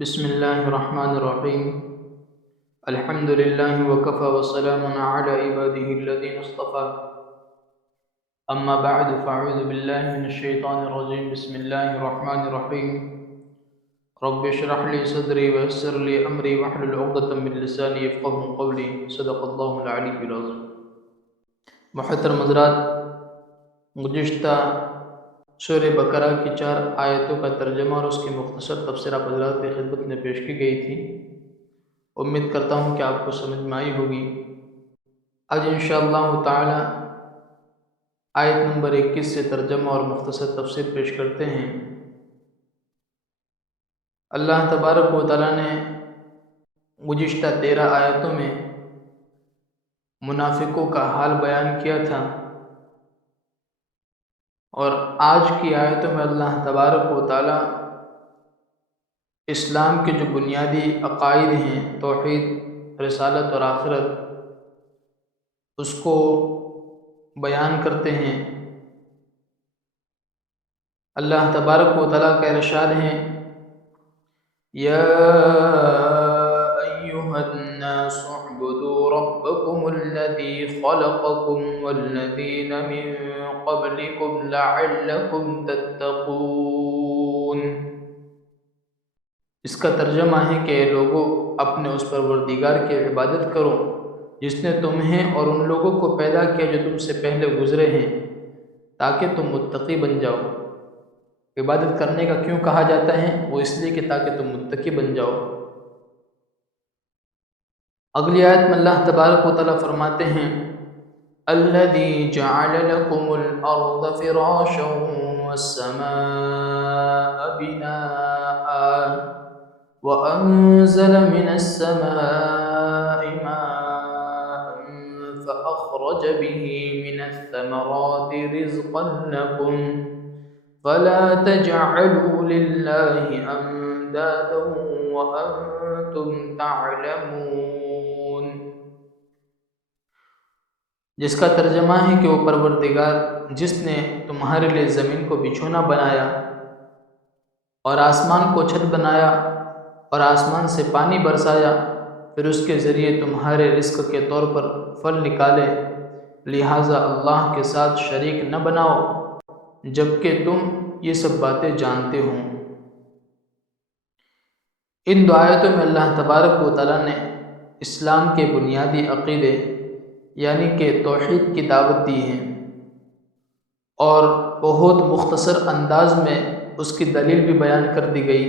بسم الله الرحمن الرحيم. الحمد لله وكفى وسلام على عباده الذين اصطفى. أما بعد فأعوذ بالله من الشيطان الرجيم. بسم الله الرحمن الرحيم. رب اشرح لي صدري ويسر لي أمري واحلل عقدة من لساني يفقهوا قولي. صدق الله العلي العظيم. محترم حضرات، گزشتہ سورہ بقرہ کی 4 آیتوں کا ترجمہ اور اس کی مختصر تفسیر آپ حضرات کی خدمت میں پیش کی گئی تھی. امید کرتا ہوں کہ آپ کو سمجھ میں آئی ہوگی. آج انشاءاللہ تعالی آیت نمبر 21 سے ترجمہ اور مختصر تفسیر پیش کرتے ہیں. اللہ تبارک و تعالی نے گزشتہ 13 آیتوں میں منافقوں کا حال بیان کیا تھا، اور آج کی آیتوں میں اللہ تبارک و تعالی اسلام کے جو بنیادی عقائد ہیں، توحید، رسالت اور آخرت، اس کو بیان کرتے ہیں. اللہ تبارک و تعالی کا ارشاد ہے: یا ایھا الناس اعبدوا ربکم الذی خلقکم والذین من قبلکم لعلکم تتقون. اس کا ترجمہ ہے کہ لوگوں اپنے اس پروردگار کی عبادت کرو جس نے تمہیں اور ان لوگوں کو پیدا کیا جو تم سے پہلے گزرے ہیں، تاکہ تم متقی بن جاؤ. عبادت کرنے کا کیوں کہا جاتا ہے؟ وہ اس لیے کہ تاکہ تم متقی بن جاؤ. اگلی آیت میں اللہ تبارک و تعالیٰ فرماتے ہیں: الذی جعل لکم الارض فراشا والسماء بناء وأنزل من السماء ماء فأخرج به من الثمرات رزقا لكم فلا تجعلوا لله أندادا وأنتم تعلمون. جس کا ترجمہ ہے کہ وہ پروردگار جس نے تمہارے لیے زمین کو بچھونا بنایا اور آسمان کو چھت بنایا اور آسمان سے پانی برسایا، پھر اس کے ذریعے تمہارے رزق کے طور پر پھل نکالے، لہٰذا اللہ کے ساتھ شریک نہ بناؤ جبکہ تم یہ سب باتیں جانتے ہو. ان 2 آیتوں میں اللہ تبارک و تعالیٰ نے اسلام کے بنیادی عقیدے یعنی کہ توحید کی دعوت دی ہے، اور بہت مختصر انداز میں اس کی دلیل بھی بیان کر دی گئی.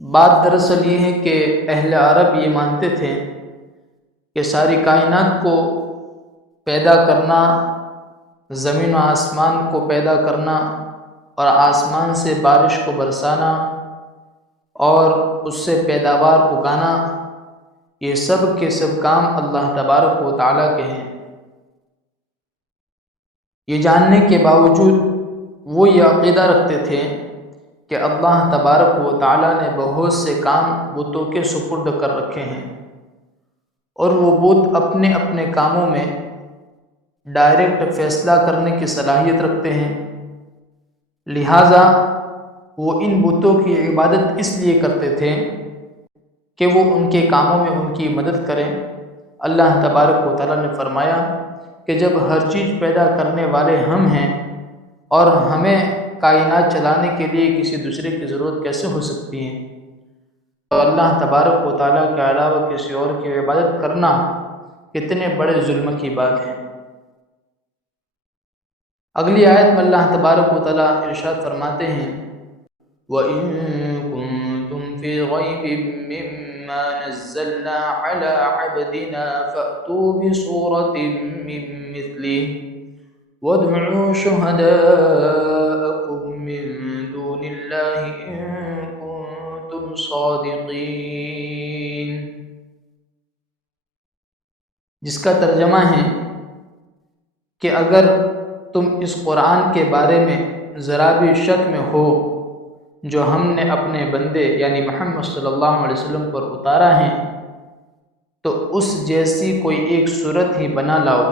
بات دراصل یہ ہے کہ اہل عرب یہ مانتے تھے کہ ساری کائنات کو پیدا کرنا، زمین و آسمان کو پیدا کرنا اور آسمان سے بارش کو برسانا اور اس سے پیداوار اگانا، یہ سب کے سب کام اللہ تبارک و تعالیٰ کے ہیں. یہ جاننے کے باوجود وہ یہ عقیدہ رکھتے تھے کہ اللہ تبارک و تعالیٰ نے بہت سے کام بتوں کے سپرد کر رکھے ہیں، اور وہ بت اپنے اپنے کاموں میں ڈائریکٹ فیصلہ کرنے کی صلاحیت رکھتے ہیں، لہٰذا وہ ان بتوں کی عبادت اس لیے کرتے تھے کہ وہ ان کے کاموں میں ان کی مدد کریں. اللہ تبارک و تعالیٰ نے فرمایا کہ جب ہر چیز پیدا کرنے والے ہم ہیں اور ہمیں کائنات چلانے کے لیے کسی دوسرے کی ضرورت کیسے ہو سکتی ہے؟ تو اللہ تبارک و تعالیٰ کے علاوہ کسی اور کی عبادت کرنا کتنے بڑے ظلم کی بات ہے. اگلی آیت میں اللہ تبارک و تعالیٰ ارشاد فرماتے ہیں: وَإِن كُنتُمْ فِي رَيْبٍ مِّمَّا نَزَّلْنَا عَلَىٰ عَبْدِنَا فَأْتُوا بِسُورَةٍ مِّن مِّثْلِهِ وَادْعُوا شُهَدَاءَكُم مِّن دُونِ اللَّهِ إِن كُنتُمْ صَادِقِينَ. جس کا ترجمہ ہے کہ اگر تم اس قرآن کے بارے میں ذرا بھی شک میں ہو جو ہم نے اپنے بندے یعنی محمد صلی اللہ علیہ وسلم پر اتارا ہے، تو اس جیسی کوئی ایک صورت ہی بنا لاؤ،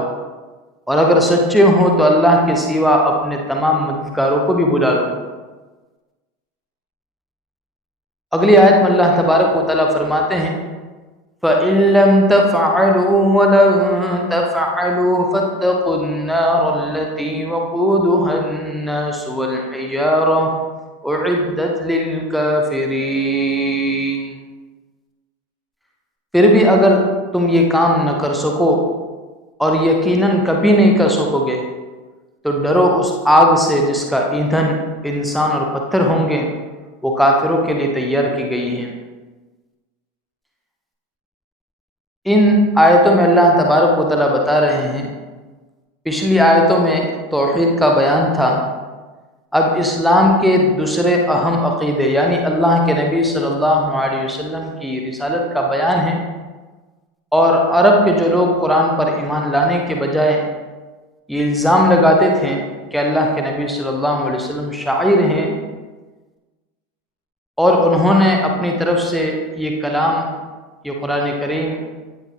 اور اگر سچے ہوں تو اللہ کے سوا اپنے تمام مددگاروں کو بھی بلا لو. اگلی آیت میں اللہ تبارک و تعالیٰ فرماتے ہیں فَإِن لَّمْ تَفْعَلُوا وَلَن تَفْعَلُوا فَاتَّقُوا النَّارَ الَّتِي وَقُودُهَا النَّاسُ وَالْحِجَارَةُ أُعِدَّتْ لِلْكَافِرِينَ۔ پھر بھی اگر تم یہ کام نہ کر سکو اور یقیناً کبھی نہیں کر سکو گے تو ڈرو اس آگ سے جس کا ایندھن انسان اور پتھر ہوں گے، وہ کافروں کے لیے تیار کی گئی ہیں۔ ان آیتوں میں اللہ تبارک و تعالیٰ بتا رہے ہیں، پچھلی آیتوں میں توحید کا بیان تھا، اب اسلام کے دوسرے اہم عقیدے یعنی اللہ کے نبی صلی اللہ علیہ وسلم کی رسالت کا بیان ہے، اور عرب کے جو لوگ قرآن پر ایمان لانے کے بجائے یہ الزام لگاتے تھے کہ اللہ کے نبی صلی اللہ علیہ وسلم شاعر ہیں، اور انہوں نے اپنی طرف سے یہ کلام، یہ قرآن کریم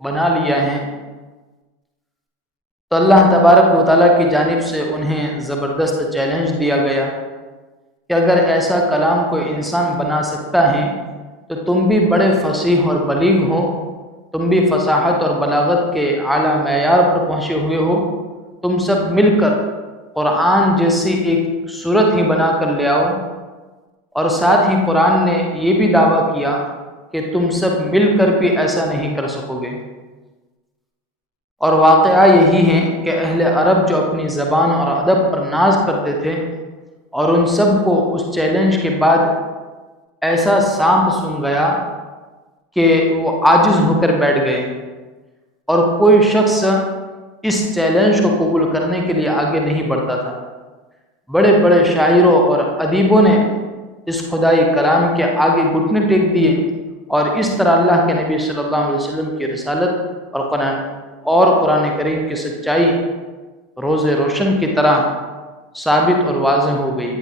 بنا لیا ہے، تو اللہ تبارک و تعالیٰ کی جانب سے انہیں زبردست چیلنج دیا گیا کہ اگر ایسا کلام کوئی انسان بنا سکتا ہے تو تم بھی بڑے فصیح اور بلیغ ہو، تم بھی فصاحت اور بلاغت کے اعلیٰ معیار پر پہنچے ہوئے ہو، تم سب مل کر قرآن جیسی ایک صورت ہی بنا کر لے آؤ۔ اور ساتھ ہی قرآن نے یہ بھی دعویٰ کیا کہ تم سب مل کر بھی ایسا نہیں کر سکو گے۔ اور واقعہ یہی ہے کہ اہل عرب جو اپنی زبان اور ادب پر ناز کرتے تھے، اور ان سب کو اس چیلنج کے بعد ایسا سانپ سونگھ گیا کہ وہ عاجز ہو کر بیٹھ گئے، اور کوئی شخص اس چیلنج کو قبول کرنے کے لیے آگے نہیں بڑھتا تھا۔ بڑے بڑے شاعروں اور ادیبوں نے اس خدائی کلام کے آگے گھٹنے ٹیک دیے، اور اس طرح اللہ کے نبی صلی اللہ علیہ وسلم کی رسالت اور قرآن کریم کی سچائی روز روشن کی طرح ثابت اور واضح ہو گئی۔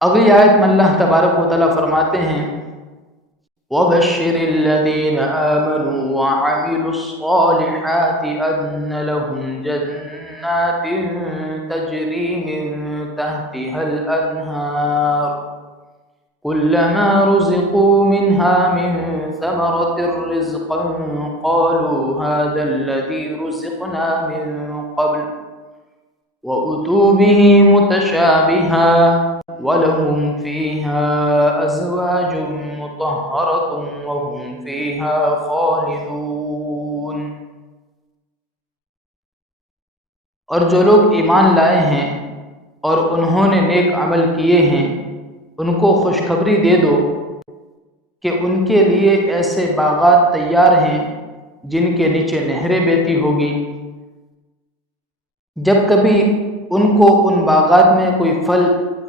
اگلی آیت میں اللہ تبارک و تعالیٰ فرماتے ہیں وَبَشِّرِ الَّذِينَ آمَنُوا وَعَمِلُوا الصَّالِحَاتِ أَنَّ لَهُمْ جَنَّاتٍ تَجْرِي مِن تَحْتِهَا الْأَنْهَارُ كُلَّمَا رُزِقُوا مِنْهَا مِن ثَمَرَةٍ رِزْقًا قَالُوا هَذَا الَّذِي رُزِقْنَا مِن قَبْلُ وَأُتُوا بِهِ مُتَشَابِهًا وَلَهُمْ فِيهَا أَزْوَاجٌ مُطَهَّرَةٌ وَهُمْ فِيهَا خَالِدُونَ۔ اور جو لوگ ایمان لائے ہیں اور انہوں نے نیک عمل کیے ہیں، ان کو خوشخبری دے دو کہ ان کے لیے ایسے باغات تیار ہیں جن کے نیچے نہریں بہتی ہوگی۔ جب کبھی ان کو ان باغات میں کوئی پھل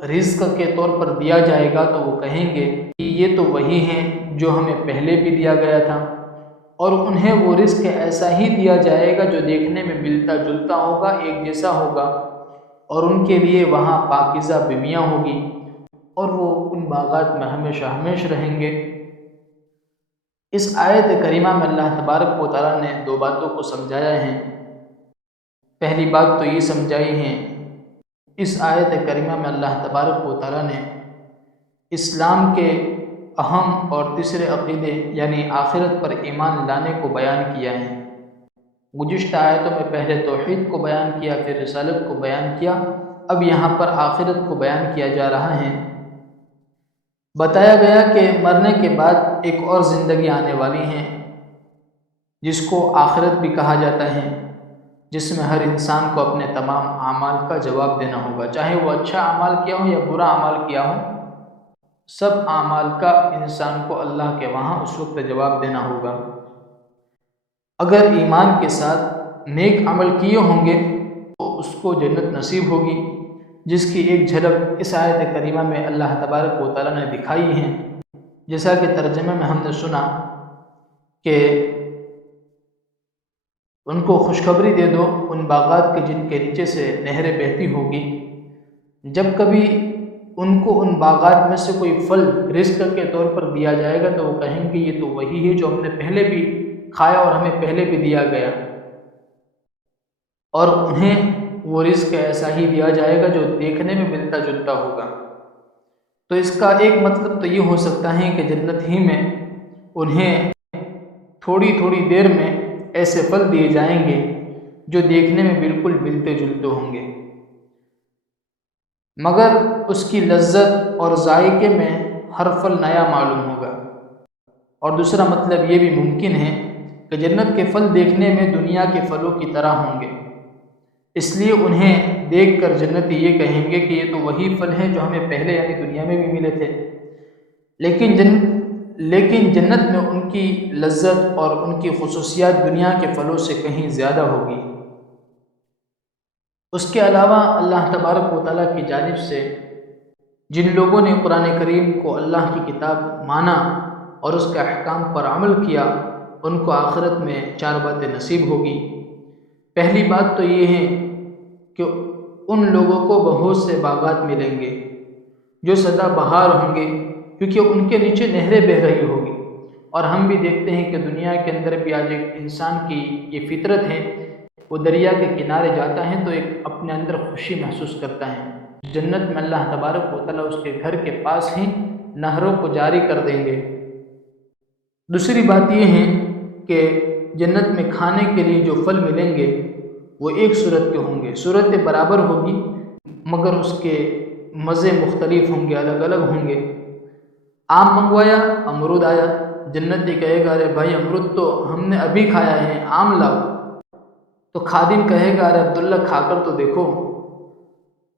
رزق کے طور پر دیا جائے گا تو وہ کہیں گے کہ یہ تو وہی ہیں جو ہمیں پہلے بھی دیا گیا تھا، اور انہیں وہ رزق ایسا ہی دیا جائے گا جو دیکھنے میں ملتا جلتا ہوگا، ایک جیسا ہوگا، اور ان کے لیے وہاں پاکیزہ بیویاں ہوگی، اور وہ ان باغات میں ہمیشہ ہمیشہ رہیں گے۔ اس آیت کریمہ میں اللہ تبارک و تعالیٰ نے دو باتوں کو سمجھایا ہے۔ پہلی بات تو یہ سمجھائی ہے، اس آیت کریمہ میں اللہ تبارک و تعالیٰ نے اسلام کے اہم اور تیسرے عقیدے یعنی آخرت پر ایمان لانے کو بیان کیا ہے۔ گزشتہ آیتوں میں پہلے توحید کو بیان کیا، پھر رسالت کو بیان کیا، اب یہاں پر آخرت کو بیان کیا جا رہا ہے۔ بتایا گیا کہ مرنے کے بعد ایک اور زندگی آنے والی ہے جس کو آخرت بھی کہا جاتا ہے، جس میں ہر انسان کو اپنے تمام اعمال کا جواب دینا ہوگا، چاہے وہ اچھا اعمال کیا ہو یا برا اعمال کیا ہو، سب اعمال کا انسان کو اللہ کے وہاں اس وقت جواب دینا ہوگا۔ اگر ایمان کے ساتھ نیک عمل کیے ہوں گے تو اس کو جنت نصیب ہوگی، جس کی ایک جھلک اس آیت کریمہ میں اللہ تبارک و تعالیٰ نے دکھائی ہے۔ جیسا کہ ترجمے میں ہم نے سنا کہ ان کو خوشخبری دے دو ان باغات کے جن کے نیچے سے نہریں بہتی ہوگی۔ جب کبھی ان کو ان باغات میں سے کوئی پھل رزق کے طور پر دیا جائے گا تو وہ کہیں گے یہ تو وہی ہے جو ہم نے پہلے بھی کھایا اور ہمیں پہلے بھی دیا گیا، اور انہیں وہ رزق ایسا ہی دیا جائے گا جو دیکھنے میں ملتا جلتا ہوگا۔ تو اس کا ایک مطلب تو یہ ہو سکتا ہے کہ جنت ہی میں انہیں تھوڑی تھوڑی دیر میں ایسے پھل دیے جائیں گے جو دیکھنے میں بالکل ملتے جلتے ہوں گے، مگر اس کی لذت اور ذائقے میں ہر پھل نیا معلوم ہوگا۔ اور دوسرا مطلب یہ بھی ممکن ہے کہ جنت کے پھل دیکھنے میں دنیا کے پھلوں کی طرح ہوں گے، اس لیے انہیں دیکھ کر جنتی یہ کہیں گے کہ یہ تو وہی پھل ہیں جو ہمیں پہلے یعنی دنیا میں بھی ملے تھے، لیکن جنت میں ان کی لذت اور ان کی خصوصیات دنیا کے پھلوں سے کہیں زیادہ ہوگی۔ اس کے علاوہ اللہ تبارک و تعالیٰ کی جانب سے جن لوگوں نے قرآن کریم کو اللہ کی کتاب مانا اور اس کے احکام پر عمل کیا، ان کو آخرت میں 4 باتیں نصیب ہوگی۔ پہلی بات تو یہ ہے کہ ان لوگوں کو بہت سے باغات ملیں گے جو سدا بہار ہوں گے، کیونکہ ان کے نیچے نہریں بہہ رہی ہوگی۔ اور ہم بھی دیکھتے ہیں کہ دنیا کے اندر بھی آج ایک انسان کی یہ فطرت ہے، وہ دریا کے کنارے جاتا ہے تو ایک اپنے اندر خوشی محسوس کرتا ہے۔ جنت میں اللہ تبارک و تعالیٰ اس کے گھر کے پاس ہی نہروں کو جاری کر دیں گے۔ دوسری بات یہ ہے کہ جنت میں کھانے کے لیے جو پھل ملیں گے وہ ایک صورت کے ہوں گے، صورت برابر ہوگی مگر اس کے مزے مختلف ہوں گے، الگ الگ ہوں گے۔ آم منگوایا، امرود آیا، جنتی کہے گا ارے بھائی امرود تو ہم نے ابھی کھایا ہے، آم لاؤ۔ تو خادم کہے گا ارے عبداللہ کھا کر تو دیکھو،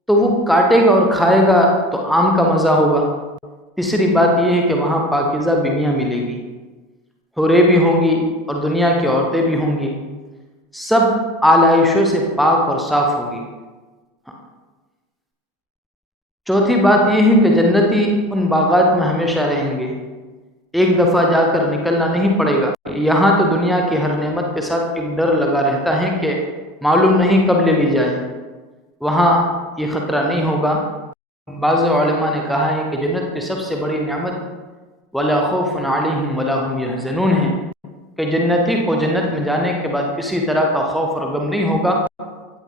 تو وہ کاٹے گا اور کھائے گا تو آم کا مزہ ہوگا۔ تیسری بات یہ ہے کہ وہاں پاکیزہ بیویاں ملے گی، حوریں بھی ہوں گی اور دنیا کی عورتیں بھی ہوں گی، سب آلائشوں سے پاک اور صاف ہوگی۔ چوتھی بات یہ ہے کہ جنتی ان باغات میں ہمیشہ رہیں گے، ایک دفعہ جا کر نکلنا نہیں پڑے گا۔ یہاں تو دنیا کی ہر نعمت کے ساتھ ایک ڈر لگا رہتا ہے کہ معلوم نہیں کب لے لی جائے، وہاں یہ خطرہ نہیں ہوگا۔ بعض علماء نے کہا ہے کہ جنت کی سب سے بڑی نعمت وَلَا خَوْفٌ عَلَيْهِمْ وَلَا هُمْ يَحْزَنُونَ ہے کہ جنتی کو جنت میں جانے کے بعد کسی طرح کا خوف اور غم نہیں ہوگا،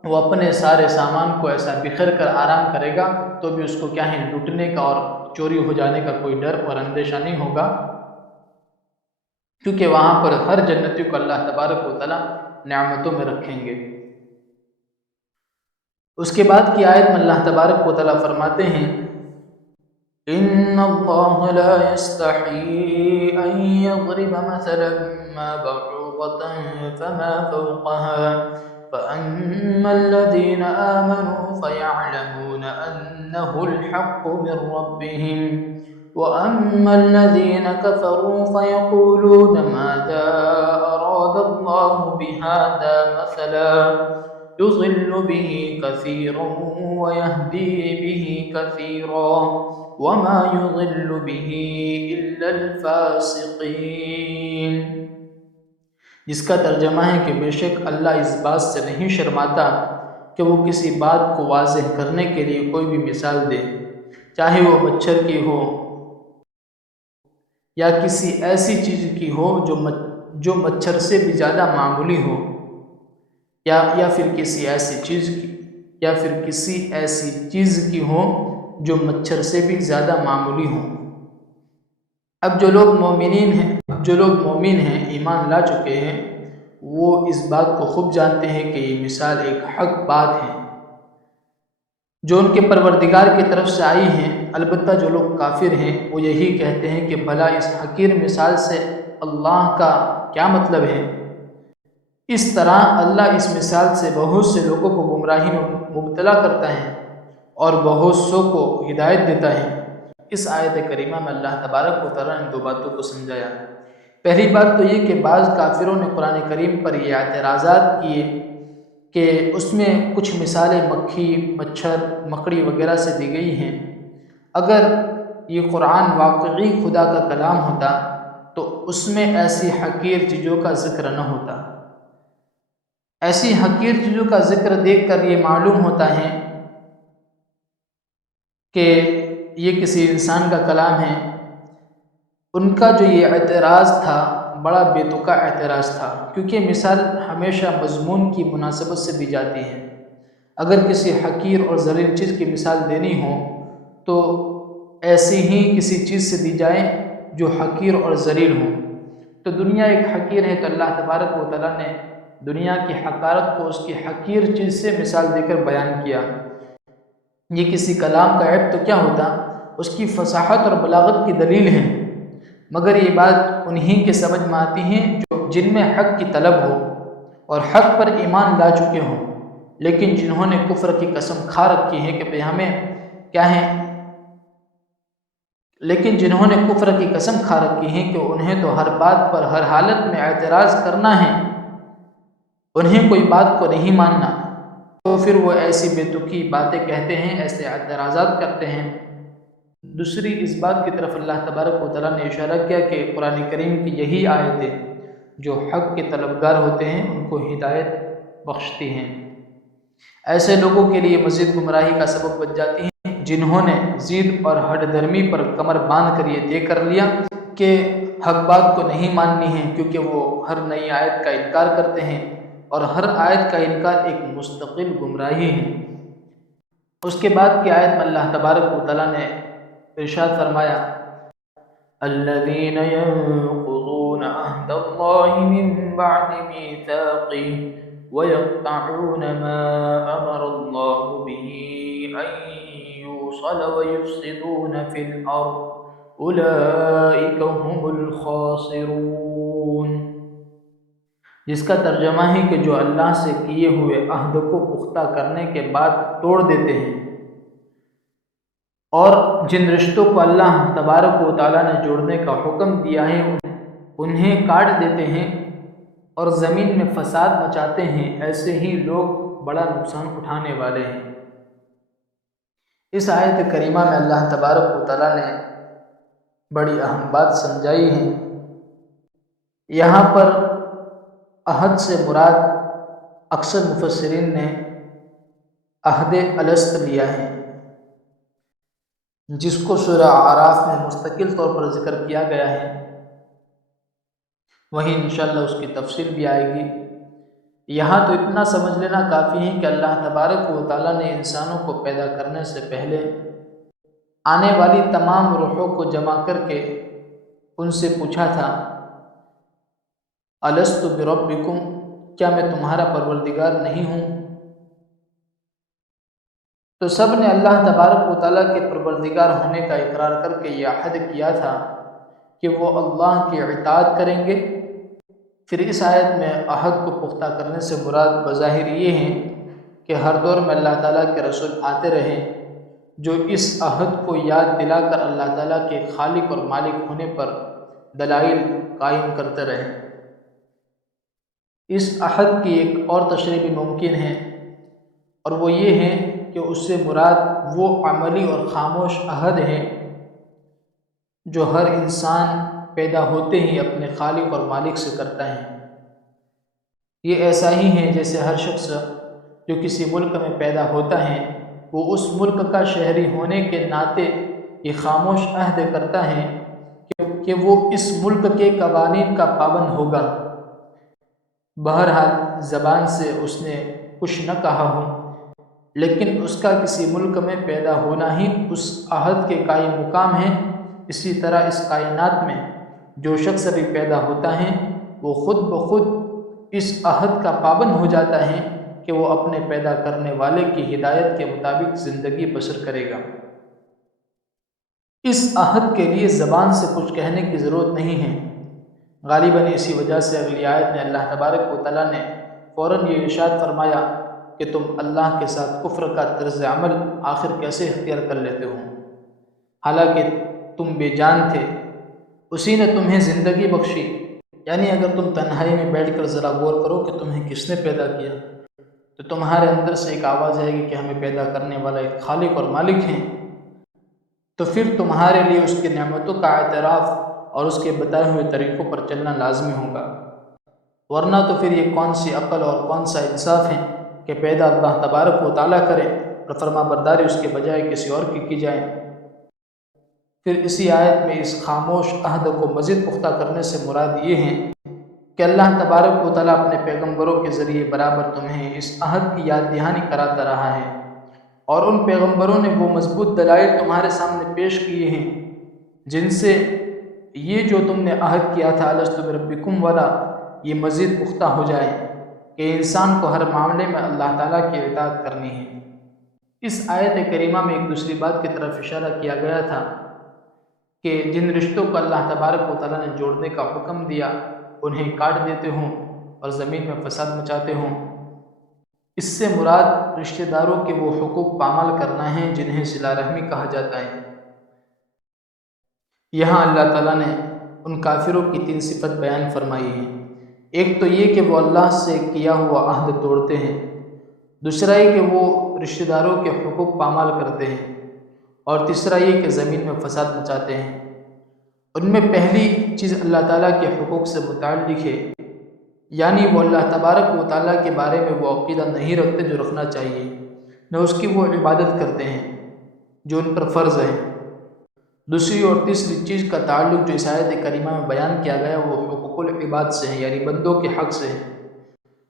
وہ اپنے سارے سامان کو ایسا بکھر کر آرام کرے گا تو بھی اس کو کیا ہے لوٹنے کا اور چوری ہو جانے کا کوئی ڈر اور اندیشہ نہیں ہوگا، کیونکہ وہاں پر ہر جنتی کو اللہ تبارک و تعالیٰ نعمتوں میں رکھیں گے۔ اس کے بعد کی آیت میں اللہ تبارک و تعالیٰ فرماتے ہیں إِنَّ اللَّهَ لَا يَسْتَحْيِي أَن يَضْرِبَ مَثَلًا مَا بَعُوضَةً فَمَا فَوْقَهَا فَأَمَّا الَّذِينَ آمَنُوا فَيَعْلَمُونَ أَنَّهُ الْحَقُّ مِنْ رَبِّهِمْ وَأَمَّا الَّذِينَ كَفَرُوا فَيَقُولُونَ مَاذَا أَرَادَ اللَّهُ بِهَذَا مَثَلًا يُضِلُّ بِهِ كَثِيرًا وَيَهْدِي بِهِ كَثِيرًا وَمَا يُضِلُّ بِهِ إِلَّا الْفَاسِقِينَ، جس کا ترجمہ ہے کہ بے شک اللہ اس بات سے نہیں شرماتا کہ وہ کسی بات کو واضح کرنے کے لیے کوئی بھی مثال دے، چاہے وہ مچھر کی ہو یا کسی ایسی چیز کی ہو جو مچھر سے بھی زیادہ معمولی ہو، یا پھر کسی ایسی چیز کی ہو جو مچھر سے بھی زیادہ معمولی ہو۔ اب جو لوگ مومن ہیں، ایمان لا چکے ہیں، وہ اس بات کو خوب جانتے ہیں کہ یہ مثال ایک حق بات ہے جو ان کے پروردگار کی طرف سے آئی ہیں۔ البتہ جو لوگ کافر ہیں وہ یہی کہتے ہیں کہ بھلا اس حقیر مثال سے اللہ کا کیا مطلب ہے۔ اس طرح اللہ اس مثال سے بہت سے لوگوں کو گمراہی میں مبتلا کرتا ہے اور بہت سو کو ہدایت دیتا ہے۔ اس آیت کریمہ میں اللہ تبارک و تعالیٰ نے 2 باتوں کو سمجھایا۔ پہلی بات تو یہ کہ بعض کافروں نے قرآن کریم پر یہ اعتراضات کیے کہ اس میں کچھ مثالیں مکھی، مچھر، مکڑی وغیرہ سے دی گئی ہیں، اگر یہ قرآن واقعی خدا کا کلام ہوتا تو اس میں ایسی حقیر چیزوں کا ذکر نہ ہوتا۔ ایسی حقیر چیزوں کا ذکر دیکھ کر یہ معلوم ہوتا ہے کہ یہ کسی انسان کا کلام ہے۔ ان کا جو یہ اعتراض تھا بڑا بے تکا اعتراض تھا، کیونکہ مثال ہمیشہ مضمون کی مناسبت سے دی جاتی ہے۔ اگر کسی حقیر اور ذلیل چیز کی مثال دینی ہو تو ایسی ہی کسی چیز سے دی جائے جو حقیر اور ذلیل ہوں۔ تو دنیا ایک حقیر ہے، تو اللہ تبارک و تعالیٰ نے دنیا کی حقارت کو اس کی حقیر چیز سے مثال دے کر بیان کیا۔ یہ کسی کلام کا عیب تو کیا ہوتا، اس کی فصاحت اور بلاغت کی دلیل ہے، مگر یہ بات انہی کے سمجھ میں آتی ہیں جو جن میں حق کی طلب ہو اور حق پر ایمان لا چکے ہوں، لیکن جنہوں نے کفر کی قسم کھا رکھی ہے کہ بھئی ہمیں کیا ہے، لیکن جنہوں نے کفر کی قسم کھا رکھی ہے کہ انہیں تو ہر بات پر ہر حالت میں اعتراض کرنا ہے، انہیں کوئی بات کو نہیں ماننا، تو پھر وہ ایسی بے تکی باتیں کہتے ہیں، ایسے اعتراضات کرتے ہیں۔ دوسری اس بات کی طرف اللہ تبارک و تعالیٰ نے اشارہ کیا کہ قرآن کریم کی یہی آیتیں جو حق کے طلبگار ہوتے ہیں ان کو ہدایت بخشتی ہیں، ایسے لوگوں کے لیے مزید گمراہی کا سبب بن جاتی ہیں جنہوں نے ضد اور ہٹ درمی پر کمر باندھ کر یہ طے کر لیا کہ حق بات کو نہیں ماننی ہے، کیونکہ وہ ہر نئی آیت کا انکار کرتے ہیں، اور ہر آیت کا انکار ایک مستقل گمراہی ہے۔ اس کے بعد کی آیت میں اللہ تبارک و تعالیٰ نے ارشاد فرمایا، الذين ينقضون عهد الله من بعد ميثاقه ويقطعون ما أمر الله به أن يوصل ويفسدون في الأرض أولئك هم الخاسرون، جس کا ترجمہ ہے کہ جو اللہ سے کیے ہوئے عہد کو پختہ کرنے کے بعد توڑ دیتے ہیں، اور جن رشتوں کو اللہ تبارک و تعالیٰ نے جوڑنے کا حکم دیا ہے انہیں کاٹ دیتے ہیں اور زمین میں فساد مچاتے ہیں، ایسے ہی لوگ بڑا نقصان اٹھانے والے ہیں۔ اس آیت کریمہ میں اللہ تبارک و تعالیٰ نے بڑی اہم بات سمجھائی ہے۔ یہاں پر عہد سے مراد اکثر مفسرین نے عہد الست لیا ہے، جس کو سورہ اعراف میں مستقل طور پر ذکر کیا گیا ہے، وہیں انشاءاللہ اس کی تفصیل بھی آئے گی۔ یہاں تو اتنا سمجھ لینا کافی ہے کہ اللہ تبارک و تعالیٰ نے انسانوں کو پیدا کرنے سے پہلے آنے والی تمام روحوں کو جمع کر کے ان سے پوچھا تھا، الست بربکم، کیا میں تمہارا پروردگار نہیں ہوں؟ تو سب نے اللہ تبارک و تعالیٰ کے پروردگار ہونے کا اقرار کر کے یہ عہد کیا تھا کہ وہ اللہ کی اطاعت کریں گے۔ پھر اس آیت میں عہد کو پختہ کرنے سے مراد بظاہر یہ ہے کہ ہر دور میں اللہ تعالیٰ کے رسول آتے رہے جو اس عہد کو یاد دلا کر اللہ تعالیٰ کے خالق اور مالک ہونے پر دلائل قائم کرتے رہے۔ اس عہد کی ایک اور تشریح بھی ممکن ہے، اور وہ یہ ہے کہ اس سے مراد وہ عملی اور خاموش عہد ہے جو ہر انسان پیدا ہوتے ہی اپنے خالق اور مالک سے کرتا ہے۔ یہ ایسا ہی ہے جیسے ہر شخص جو کسی ملک میں پیدا ہوتا ہے وہ اس ملک کا شہری ہونے کے ناطے یہ خاموش عہد کرتا ہے کہ وہ اس ملک کے قوانین کا پابند ہوگا، بہرحال زبان سے اس نے کچھ نہ کہا ہو، لیکن اس کا کسی ملک میں پیدا ہونا ہی اس عہد کے قائم مقام ہے۔ اسی طرح اس کائنات میں جو شخص بھی پیدا ہوتا ہے وہ خود بخود اس عہد کا پابند ہو جاتا ہے کہ وہ اپنے پیدا کرنے والے کی ہدایت کے مطابق زندگی بسر کرے گا۔ اس عہد کے لیے زبان سے کچھ کہنے کی ضرورت نہیں ہے۔ غالباً اسی وجہ سے اگلی آیت میں اللہ تبارک و تعالیٰ نے فوراً یہ ارشاد فرمایا کہ تم اللہ کے ساتھ کفر کا طرز عمل آخر کیسے اختیار کر لیتے ہو، حالانکہ تم بے جان تھے، اسی نے تمہیں زندگی بخشی۔ یعنی اگر تم تنہائی میں بیٹھ کر ذرا غور کرو کہ تمہیں کس نے پیدا کیا، تو تمہارے اندر سے ایک آواز آئے گی کہ ہمیں پیدا کرنے والا ایک خالق اور مالک ہیں، تو پھر تمہارے لیے اس کی نعمتوں کا اعتراف اور اس کے بتائے ہوئے طریقوں پر چلنا لازمی ہوگا، ورنہ تو پھر یہ کون سی عقل اور کون سا انصاف ہے کہ پیدا اللہ تبارک و تعالیٰ کرے اور فرما برداری اس کے بجائے کسی اور کی جائے۔ پھر اسی آیت میں اس خاموش عہد کو مزید پختہ کرنے سے مراد یہ ہے کہ اللہ تبارک و تعالیٰ اپنے پیغمبروں کے ذریعے برابر تمہیں اس عہد کی یاد دہانی کراتا رہا ہے اور ان پیغمبروں نے وہ مضبوط دلائل تمہارے سامنے پیش کیے ہیں جن سے یہ جو تم نے عہد کیا تھا الست بربکم والا یہ مزید پختہ ہو جائے کہ انسان کو ہر معاملے میں اللہ تعالیٰ کی اطاعت کرنی ہے۔ اس آیت کریمہ میں ایک دوسری بات کی طرف اشارہ کیا گیا تھا کہ جن رشتوں کو اللہ تبارک و تعالیٰ نے جوڑنے کا حکم دیا انہیں کاٹ دیتے ہوں اور زمین میں فساد مچاتے ہوں، اس سے مراد رشتہ داروں کے وہ حقوق پامال کرنا ہے جنہیں صلہ رحمی کہا جاتا ہے۔ یہاں اللہ تعالیٰ نے ان کافروں کی 3 صفت بیان فرمائی ہے۔ ایک تو یہ کہ وہ اللہ سے کیا ہوا عہد توڑتے ہیں، دوسرا یہ کہ وہ رشتہ داروں کے حقوق پامال کرتے ہیں، اور تیسرا یہ کہ زمین میں فساد مچاتے ہیں۔ ان میں پہلی چیز اللہ تعالیٰ کے حقوق سے متعلق ہے، یعنی وہ اللہ تبارک و تعالیٰ کے بارے میں وہ عقیدہ نہیں رکھتے جو رکھنا چاہیے، نہ اس کی وہ عبادت کرتے ہیں جو ان پر فرض ہے۔ دوسری اور تیسری چیز کا تعلق جو اس آیت کریمہ میں بیان کیا گیا وہ حقوق العباد سے ہے، یعنی بندوں کے حق سے ہے۔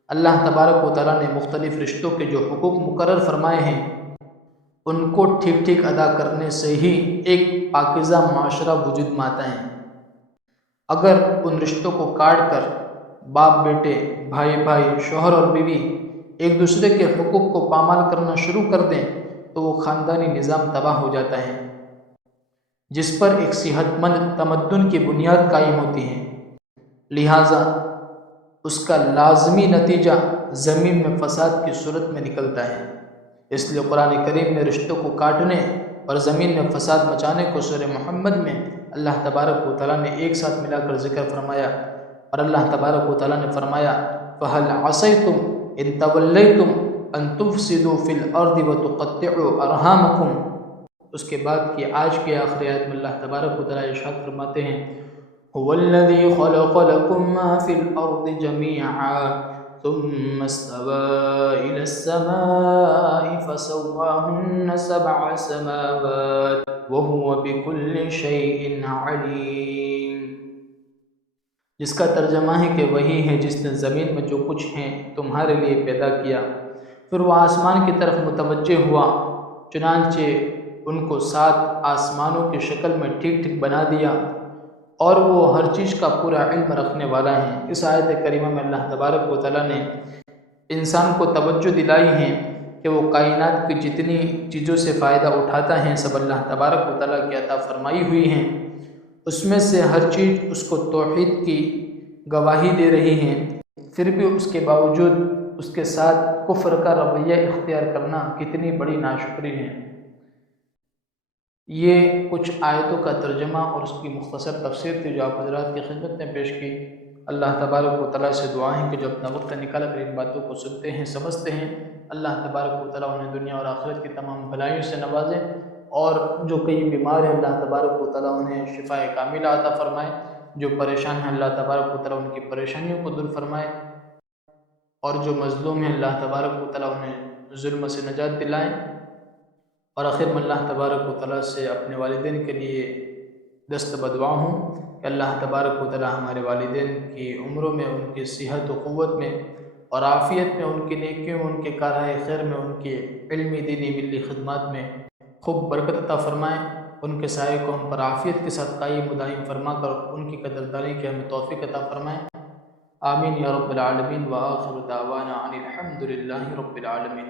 اللہ تبارک و تعالیٰ نے مختلف رشتوں کے جو حقوق مقرر فرمائے ہیں ان کو ٹھیک ٹھیک ادا کرنے سے ہی ایک پاکیزہ معاشرہ وجود میں آتا ہے۔ اگر ان رشتوں کو کاٹ کر باپ بیٹے، بھائی بھائی، شوہر اور بیوی ایک دوسرے کے حقوق کو پامال کرنا شروع کر دیں تو وہ خاندانی نظام تباہ ہو جاتا ہے جس پر ایک صحت مند تمدن کی بنیاد قائم ہوتی ہے۔ لہٰذا اس کا لازمی نتیجہ زمین میں فساد کی صورت میں نکلتا ہے۔ اس لیے قرآن کریم نے رشتوں کو کاٹنے اور زمین میں فساد مچانے کو سورہ محمد میں اللہ تبارک و تعالیٰ نے ایک ساتھ ملا کر ذکر فرمایا، اور اللہ تبارک و تعالیٰ نے فرمایا فَهَلْ عَصَيْتُمْ إِن تَوَلَّيْتُمْ أَن تُفْسِدُوا فِي الْأَرْضِ وَتُقَطِّعُوا أَرْحَامَكُمْ۔ اس کے بعد کی آج کے آخری آیت میں اللہ تبارک و تعالیٰ ارشاد فرماتے ہیں هُوَ الَّذِي خَلَقَ لَكُم مَّا فِي الْأَرْضِ جَمِيعًا ثُمَّ اسْتَوَىٰ إِلَى السَّمَاءِ فَسَوَّاهُنَّ 7 سَمَاوَاتٍ وَهُوَ بِكُلِّ شَيْءٍ عَلِيمٌ، جس کا ترجمہ ہے کہ وہی ہے جس نے زمین میں جو کچھ ہیں تمہارے لیے پیدا کیا، پھر وہ آسمان کی طرف متوجہ ہوا، چنانچہ ان کو 7 آسمانوں کی شکل میں ٹھیک ٹھیک بنا دیا، اور وہ ہر چیز کا پورا علم رکھنے والا ہے۔ اس آیت کریمہ میں اللہ تبارک و تعالیٰ نے انسان کو توجہ دلائی ہے کہ وہ کائنات کی جتنی چیزوں سے فائدہ اٹھاتا ہے سب اللہ تبارک و تعالیٰ کی عطا فرمائی ہوئی ہیں، اس میں سے ہر چیز اس کو توحید کی گواہی دے رہی ہے، پھر بھی اس کے باوجود اس کے ساتھ کفر کا رویہ اختیار کرنا کتنی بڑی ناشکری ہے۔ یہ کچھ آیتوں کا ترجمہ اور اس کی مختصر تفسیر تھی جو آپ حضرات کی خدمت میں پیش کی۔ اللہ تبارک و تعالیٰ سے دعا ہے کہ جو اپنا وقت نکال کر ان باتوں کو سنتے ہیں سمجھتے ہیں، اللہ تبارک و تعالیٰ انہیں دنیا اور آخرت کی تمام بھلائیوں سے نوازے، اور جو کئی بیمار ہیں اللہ تبارک و تعالیٰ انہیں شفاء کاملہ عطا فرمائے، جو پریشان ہیں اللہ تبارک و تعالیٰ ان کی پریشانیوں کو دور فرمائے، اور جو مظلوم ہیں اللہ تبارک و تعالیٰ انہیں ظلم سے نجات دلائیں، اور آخر میں اللہ تبارک و تعالیٰ سے اپنے والدین کے لیے دست بدعا ہوں کہ اللہ تبارک و تعالیٰ ہمارے والدین کی عمروں میں، ان کی صحت و قوت میں اور عافیت میں، ان کی نیکیوں میں، ان کے کارۂ خیر میں، ان کی علمی دینی ملی خدمات میں خوب برکت عطا فرمائیں، ان کے سائے کو ہم پر عافیت کے ساتھ قائم و دائم فرما کر ان کی قدردانی کی ہمیں توفیق عطا فرمائیں۔ آمین یا رب العالمین، وآخر دعوانا ان الحمد للہ رب العالمین۔